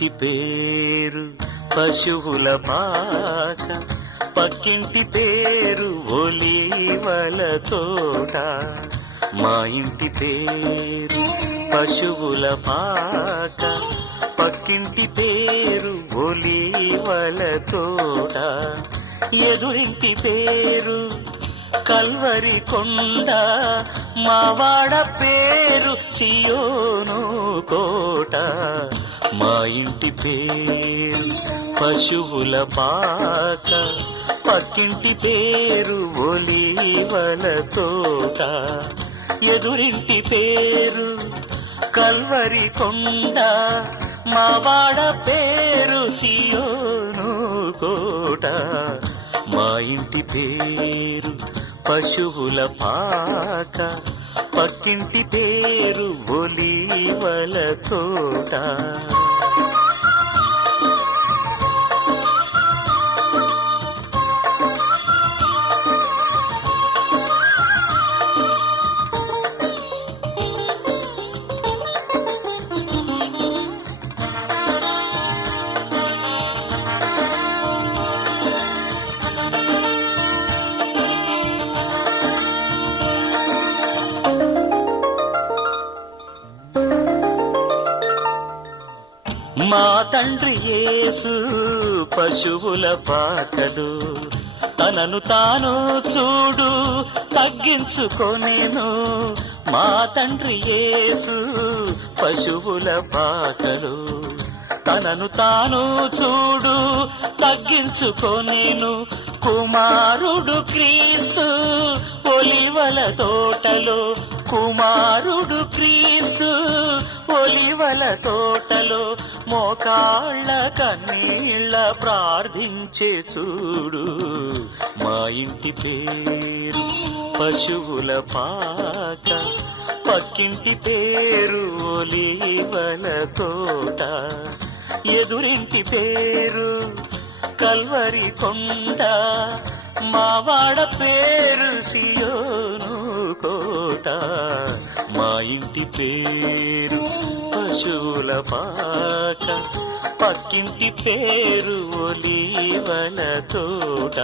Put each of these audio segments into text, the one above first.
ఇంటి పేరు పశువుల పాక, పక్కింటి పేరు ఒలీవల తోట. మా ఇంటి పేరు పశువుల పాక, పక్కింటి పేరు ఒలీవల తోట. ఎదురింటి పేరు కల్వరి కొండ, మావాడ పేరు సియోను కోట. మా ఇంటి పేరు పశువుల పాక, పక్కింటి పేరు ఒలీవల తోట. ఎదురింటి పేరు కల్వరి కొండ, మావాడ పేరు సియోను కోట. మా ఇంటి పేరు పశువుల పాక, పక్కింటి పేరు ఒలీవల తోట. మా తండ్రి యేసు పశువుల పాకడు, తనను తాను చూడు తగ్గించుకొనెను. మా తండ్రి యేసు పశువుల పాకడు, తనను తాను చూడు తగ్గించుకొనెను. కుమారుడు క్రీస్తు ఒలీవల తోటలో, కుమారుడు క్రీస్తు ఒలీవల తోటలో. మోకాళ్ళ కన్నీళ్ళ ప్రార్థించే చూడు. మా ఇంటి పేరు పశువుల పాక, పక్కింటి పేరు ఒలీవల తోట. ఎదురింటి పేరు కల్వరి కొండ, మావాడ పేరు సియోను కోట. మా ఇంటి పేరు పశువుల పాక, పక్కింటి పేరు ఒలీవల తోట.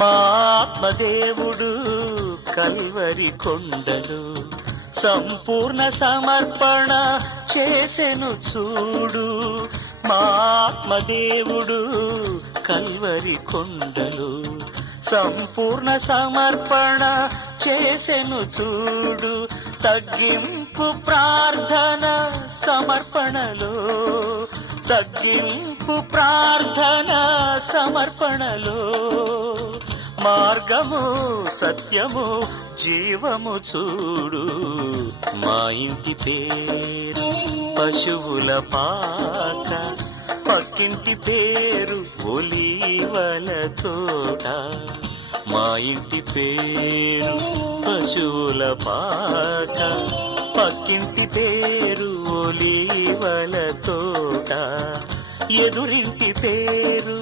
మా ఆత్మదేవుడు కల్వరి కొండలు సంపూర్ణ సమర్పణ చేసెను చూడు. మా ఆత్మదేవుడు కల్వరి కొండలు సంపూర్ణ సమర్పణ చేసెను చూడు. తగ్గింపు ప్రార్థన సమర్పణలో, తగ్గింపు ప్రార్థన సమర్పణలో. మార్గము సత్యము జీవము చూడు. మా ఇంటి పేరు పశువుల పాక, పక్కింటి పేరు ఒలీవల తోట. మా ఇంటి పేరు పశువుల పాక, పక్కింటి పేరు ఒలీవల తోట. ఎదురింటి పేరు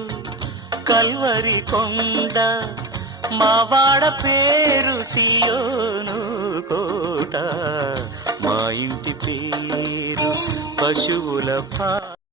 కల్వరి కొండ, మావాడ పేరు సియోను కోట. మా ఇంటి పేరు పశువుల పాక.